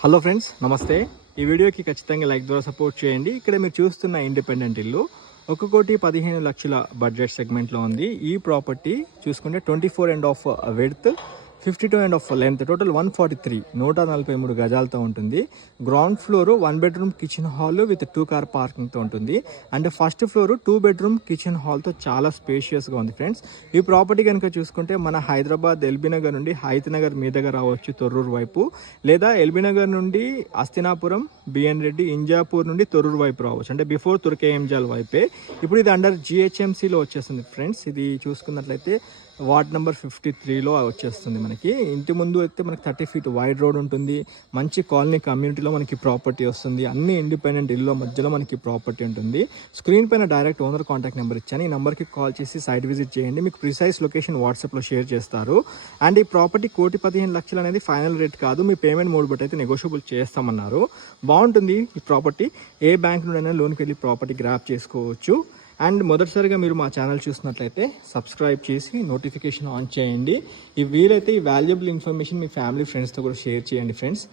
Hello friends, నమస్తే. ఈ వీడియోకి ఖచ్చితంగా లైక్ ద్వారా సపోర్ట్ చేయండి. ఇక్కడ మీరు చూస్తున్న ఇండిపెండెంట్ ఇల్లు 1,15,00,000 బడ్జెట్ సెగ్మెంట్లో ఉంది. ఈ ప్రాపర్టీ చూసుకుంటే 24.5 విడ్త్, 52.5 లెంత్, టోటల్ 143 143 గజాలతో ఉంటుంది. Ground floor 1 bedroom kitchen hall with 2 car పార్కింగ్తో ఉంటుంది. And first floor 2 bedroom kitchen హాల్తో చాలా స్పేషియస్గా ఉంది ఫ్రెండ్స్. ఈ ప్రాపర్టీ కనుక చూసుకుంటే మన హైదరాబాద్ ఎల్బీ నగర్ నుండి హైత్ నగర్ మీదుగా రావచ్చు తొర్రూరు వైపు, లేదా ఎల్బీ నగర్ నుండి అస్తినాపురం, బిఎన్ రెడ్డి, ఇంజాపూర్ నుండి తొర్రూరు వైపు రావచ్చు, అంటే బిఫోర్ తుర్కేఎంజాల్ వైపే. ఇప్పుడు ఇది అండర్ జిహెచ్ఎంసీలో వచ్చేస్తుంది ఫ్రెండ్స్. ఇది చూసుకున్నట్లయితే వార్డ్ నెంబర్ 53లో వచ్చేస్తుంది. మనకి ఇంటి ముందు అయితే మనకి 30 feet వైడ్ రోడ్ ఉంటుంది. మంచి కాలనీ కమ్యూనిటీలో మనకి ప్రాపర్టీ వస్తుంది. అన్ని ఇండిపెండెంట్ ఇల్లు మధ్యలో మనకి ప్రాపర్టీ ఉంటుంది. స్క్రీన్ పైన డైరెక్ట్ ఓనర్ కాంటాక్ట్ నెంబర్ ఇచ్చాను. ఈ నెంబర్కి కాల్ చేసి సైట్ విజిట్ చేయండి. మీకు ప్రిసైజ్ లొకేషన్ వాట్సాప్లో షేర్ చేస్తారు. అండ్ ఈ ప్రాపర్టీ 1,15,00,000 అనేది ఫైనల్ రేట్ కాదు. మీ పేమెంట్ మోడ్ బట్టి అయితే నెగోషియబుల్ చేస్తామన్నారు. బాగుంటుంది ఈ ప్రాపర్టీ. ఏ బ్యాంక్ నుండైనా లోన్కి వెళ్ళి ప్రాపర్టీ గ్రాప్ చేసుకోవచ్చు. అండ్ మొదటిసారిగా మీరు మా ఛానల్ చూసినట్లయితే సబ్స్క్రైబ్ చేసి నోటిఫికేషన్ ఆన్ చేయండి. ఈ వీలైతే ఈ వాల్యుబుల్ ఇన్ఫర్మేషన్ మీ ఫ్యామిలీ ఫ్రెండ్స్తో కూడా షేర్ చేయండి ఫ్రెండ్స్.